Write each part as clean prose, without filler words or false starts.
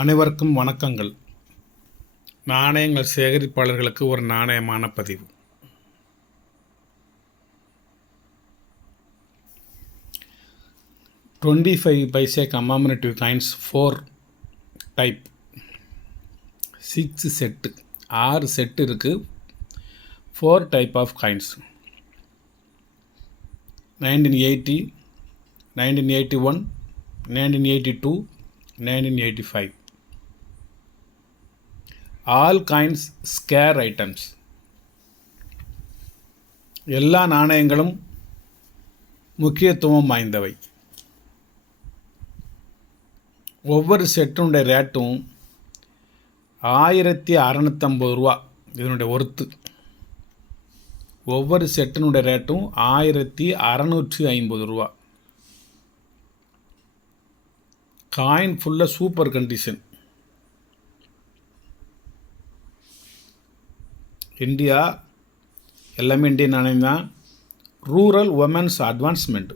அனைவருக்கும் வணக்கங்கள். நாணயங்கள் சேகரிப்பாளர்களுக்கு ஒரு நாணயமான பதிவு. $25 பைசா கம்மாமரேட்டிவ் காயின்ஸ் 4 டைப், 6 செட்டு, 6 செட்டு இருக்குது. 4 type of coins. 1980, 1981, 1982, 1985. All coins scare items. எல்லா நாணயங்களும் முக்கியத்துவம் வாய்ந்தவை. ஒவ்வொரு செட்டுடைய ரேட்டும் 1650 ரூபா. இதனுடைய ஒர்த்து. ஒவ்வொரு செட்டினுடைய ரேட்டும் 1650 ரூபா. காயின் ஃபுல்லாக சூப்பர் கண்டிஷன். இந்தியா எல்லாமே இந்தியன் நாணயம் தான். ரூரல் உமன்ஸ் அட்வான்ஸ்மெண்ட்,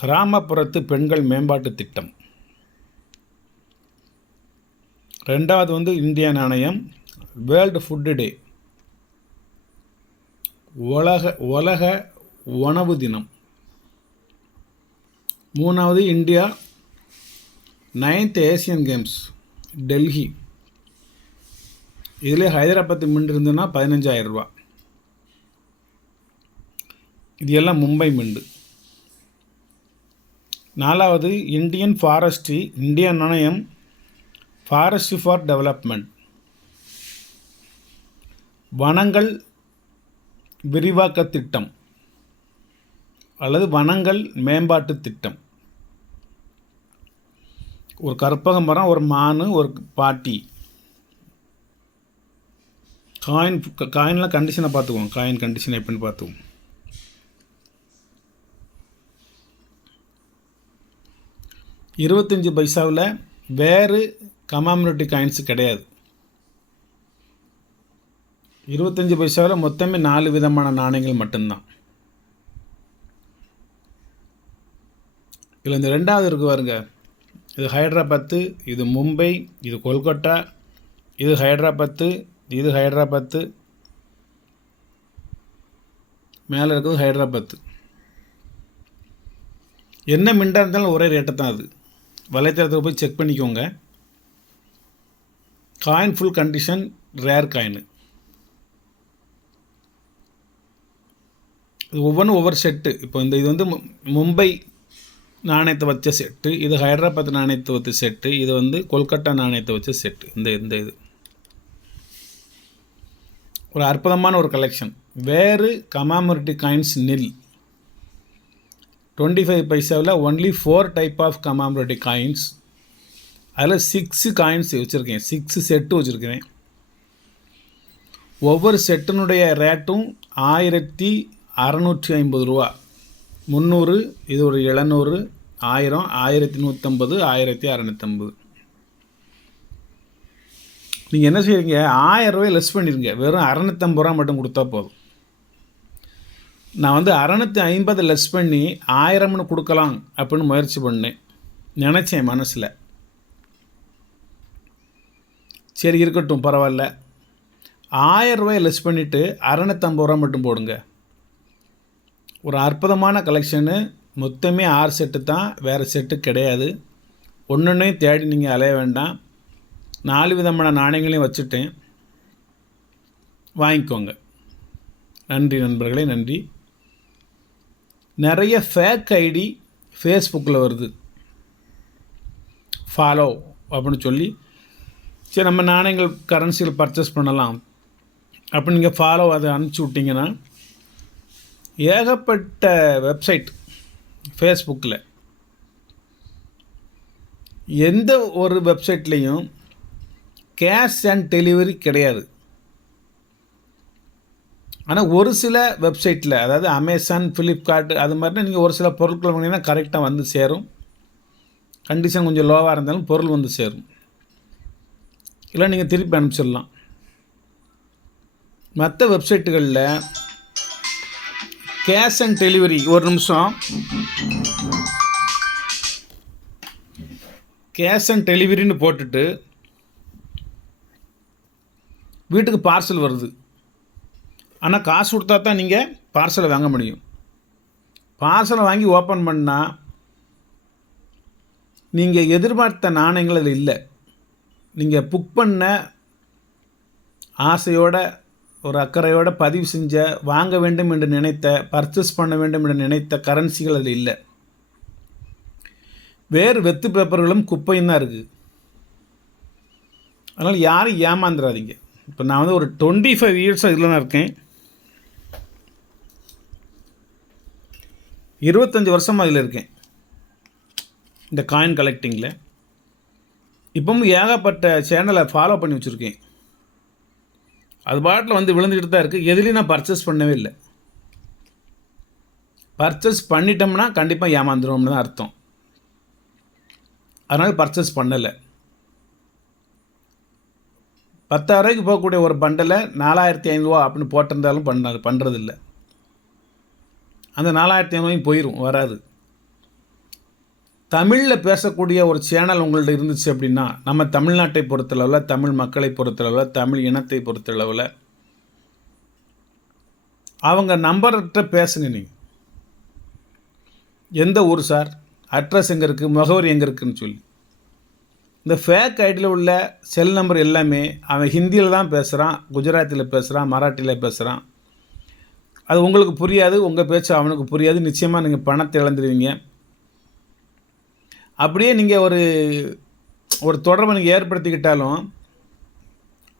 கிராமப்புறத்து பெண்கள் மேம்பாட்டு திட்டம். ரெண்டாவது இந்திய நாணயம் வேர்ல்டு ஃபுட்டு டே, உலக உணவு தினம். மூணாவது India 9th Asian games Delhi. இதில் ஹைதராபாத் மின்ட் இருந்ததுன்னா 15,000 ரூபா. இது எல்லாம் மும்பை மிண்டு. நாலாவது இந்தியன் ஃபாரஸ்ட்ரி, இந்திய நாணயம் ஃபாரஸ்ட்ரி ஃபார் டெவலப்மெண்ட், வனங்கள் விரிவாக்க திட்டம் அல்லது வனங்கள் மேம்பாட்டு திட்டம். ஒரு கற்பக மரம், ஒரு மான், ஒரு பாட்டி. காயின்லாம் கண்டிஷனை பார்த்துக்குவோம். காயின் கண்டிஷன் எப்படின்னு பார்த்துக்குவோம். $25 பைசாவில் வேறு கமாமரேட்டிவ் காயின்ஸு கிடையாது. 25 பைசாவில் மொத்தமே 4 விதமான நாணயங்கள் மட்டும்தான். இதில் இந்த ரெண்டாவது இருக்குது பாருங்க. இது ஹைதராபாத்து, இது மும்பை, இது கொல்கட்டா, இது ஹைதராபாத்து, இது ஹைதராபாத்து, மேலே இருக்குது ஹைதராபாத்து. என்ன மிண்டாக இருந்தாலும் ஒரே ரேட்டை தான். அது வலைத்தளத்தில் போய் செக் பண்ணிக்கோங்க. Coin full condition, rare coin. இது ஒவ்வொன்றும் ஒவ்வொரு செட்டு. இப்போ இது மும்பை நாணயத்தை வச்ச செட்டு, இது ஹைதராபாத் நாணயத்தை வச்ச செட்டு, இது கொல்கட்டா நாணயத்தை வச்ச செட்டு. இந்த இது ஒரு அற்புதமான ஒரு கலெக்ஷன். வேறு கமாமரேட்டிவ் காயின்ஸ் நில். 25 பைசாவில் ஒன்லி 4 டைப் ஆஃப் கமாமரேட்டிவ் காயின்ஸ். அதில் 6 காயின்ஸ் வச்சுருக்கேன். 6 செட்டு வச்சுருக்கிறேன். ஒவ்வொரு செட்டினுடைய ரேட்டும் 1650 ரூபா. 300, இது ஒரு 700, 1000, 1150, 1650. நீங்கள் என்ன செய்கிறீங்க? 1000 ரூபாய் லெஸ் பண்ணிடுங்க. வெறும் 650 ரூபா மட்டும் கொடுத்தா போதும். நான் 650 லெஸ் பண்ணி 1000ன்னு கொடுக்கலாம் அப்படின்னு முயற்சி பண்ணேன். நினச்சேன் மனசில், சரி இருக்கட்டும் பரவாயில்ல. 1000 ரூபாய் லெஸ் பண்ணிவிட்டு 650 ரூபா மட்டும் போடுங்க. ஒரு அற்புதமான கலெக்ஷனு. மொத்தமே 6 செட்டு தான், வேறு செட்டு கிடையாது. ஒன்றையும் தேடி நீங்கள் அலைய வேண்டாம். 4 விதமான நாணயங்களையும் வச்சுட்டேன். வாங்கிக்கோங்க. நன்றி நண்பர்களே, நன்றி. நிறைய ஃபேக் ஐடி ஃபேஸ்புக்கில் வருது. ஃபாலோ அப்படின்னு சொல்லி, சரி நம்ம நாணயங்கள் கரன்சியில் பர்ச்சேஸ் பண்ணலாம் அப்படின்னு நீங்கள் ஃபாலோ அதை அனுப்பிச்சி விட்டிங்கன்னா ஏகப்பட்ட வெப்சைட் ஃபேஸ்புக்கில். எந்த ஒரு வெப்சைட்லேயும் கேஷ் அண்ட் டெலிவரி கிடையாது. ஆனால் ஒரு சில வெப்சைட்டில், அதாவது அமேசான், ஃப்ளிப்கார்ட், அது மாதிரினா நீங்கள் ஒரு சில பொருட்கள் வாங்கினீங்கன்னா கரெக்டாக வந்து சேரும். கண்டிஷன் கொஞ்சம் லோவாக இருந்தாலும் பொருள் வந்து சேரும். இல்லை நீங்கள் திருப்பி அனுப்பிச்சிடலாம். மற்ற வெப்சைட்டுகளில் கேஷ் அண்ட் டெலிவரி, ஒரு நிமிஷம், கேஷ் ஆன் டெலிவரின்னு போட்டுட்டு வீட்டுக்கு பார்சல் வருது. ஆனால் காசு கொடுத்தா தான் நீங்கள் பார்சலை வாங்க முடியும். பார்சலை வாங்கி ஓப்பன் பண்ணால் நீங்கள் எதிர்பார்த்த நாணயங்கள் அதில் இல்லை. நீங்கள் புக் பண்ண ஆசையோட ஒரு அக்கறையோடு பதிவு செஞ்ச வாங்க வேண்டும் என்று நினைத்த பர்ச்சேஸ் பண்ண வேண்டும் என்று நினைத்த கரன்சிகள் அதில் இல்லை. வேறு வெத்து பேப்பர்களும் குப்பையும் தான் இருக்குது. அதனால் யாரும் ஏமாந்துடாதீங்க. இப்போ நான் வந்து ஒரு 25 இயர்ஸாக இதில் தான் இருக்கேன். 25 வருஷமாக அதில் இருக்கேன், இந்த காயின் கலெக்டிங்கில். இப்போவும் ஏகப்பட்ட சேனலை ஃபாலோ பண்ணி வச்சுருக்கேன். அது பாட்டில் வந்து விழுந்துக்கிட்டு தான் இருக்குது. எதுலேயும் நான் பர்ச்சேஸ் பண்ணவே இல்லை. பர்ச்சேஸ் பண்ணிட்டோம்னா கண்டிப்பாக ஏமாந்துருவோம்னு தான் அர்த்தம். அதனால் பர்ச்சேஸ் பண்ணலை. 10,000 ரூபாய்க்கு போகக்கூடிய ஒரு பண்டலை 4,500 அப்படின்னு போட்டிருந்தாலும் பண்ணுறதில்ல. அந்த 4,500 போயிடும், வராது. தமிழில் பேசக்கூடிய ஒரு சேனல் உங்கள்ட்ட இருந்துச்சு அப்படின்னா, நம்ம தமிழ்நாட்டை பொறுத்தளவில், தமிழ் மக்களை பொறுத்தளவில், தமிழ் இனத்தை பொறுத்தளவில் அவங்க நம்பர்கிட்ட பேசுங்க. நீங்கள் எந்த ஊர் சார், அட்ரஸ் எங்கே இருக்குது, முகவரி எங்கே இருக்குதுன்னு சொல்லி. இந்த ஃபேக் ஐடியில் உள்ள செல் நம்பர் எல்லாமே அவன் ஹிந்தியில் தான் பேசுகிறான், குஜராத்தியில் பேசுகிறான், மராட்டியில் பேசுகிறான். அது உங்களுக்கு புரியாது, உங்கள் பேச்சு அவனுக்கு புரியாது. நிச்சயமாக நீங்கள் பணத்தை இழந்துடுவீங்க. அப்படியே நீங்கள் ஒரு தொடர்பை நீங்கள் ஏற்படுத்திக்கிட்டாலும்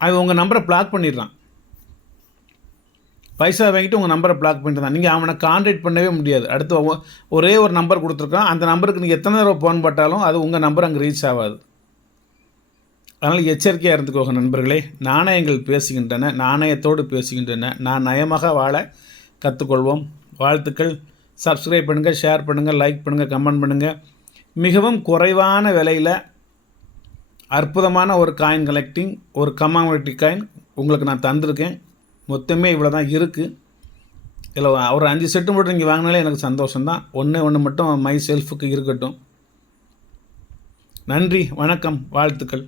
அவன் உங்கள் நம்பரை பிளாக் பண்ணிடுறான். பைசா வாங்கிட்டு உங்கள் நம்பரை பிளாக் பண்ணிட்டு நீங்கள் அவனை கான்டாக்ட் பண்ணவே முடியாது. அடுத்து ஒரே ஒரு நம்பர் கொடுத்துருக்கான். அந்த நம்பருக்கு நீங்கள் எத்தனை தடவை ஃபோன் போட்டாலும் அது உங்கள் நம்பர் அங்கே ரீச் ஆகாது. அதனால் எச்சரிக்கையாக இருந்துக்கோங்க நண்பர்களே. நாணயங்கள் பேசுகின்றன, நாணயத்தோடு பேசுகின்றன. நான் நயமாக வாழ கற்றுக்கொள்வோம். வாழ்த்துக்கள். சப்ஸ்கிரைப் பண்ணுங்கள், ஷேர் பண்ணுங்கள், லைக் பண்ணுங்கள், கமெண்ட் பண்ணுங்கள். மிகவும் குறைவான விலையில் அற்புதமான ஒரு காயின் கலெக்டிங், ஒரு கமாடிட்டி காயின் உங்களுக்கு நான் தந்திருக்கேன். மொத்தமே இவ்வளோ தான் இருக்குது. இதில் ஒரு 5 செட்டு மட்டும் நீங்கள் வாங்கினாலே எனக்கு சந்தோஷம்தான். ஒன்று மட்டும் மை செல்ஃபுக்கு இருக்கட்டும். நன்றி, வணக்கம், வாழ்த்துக்கள்.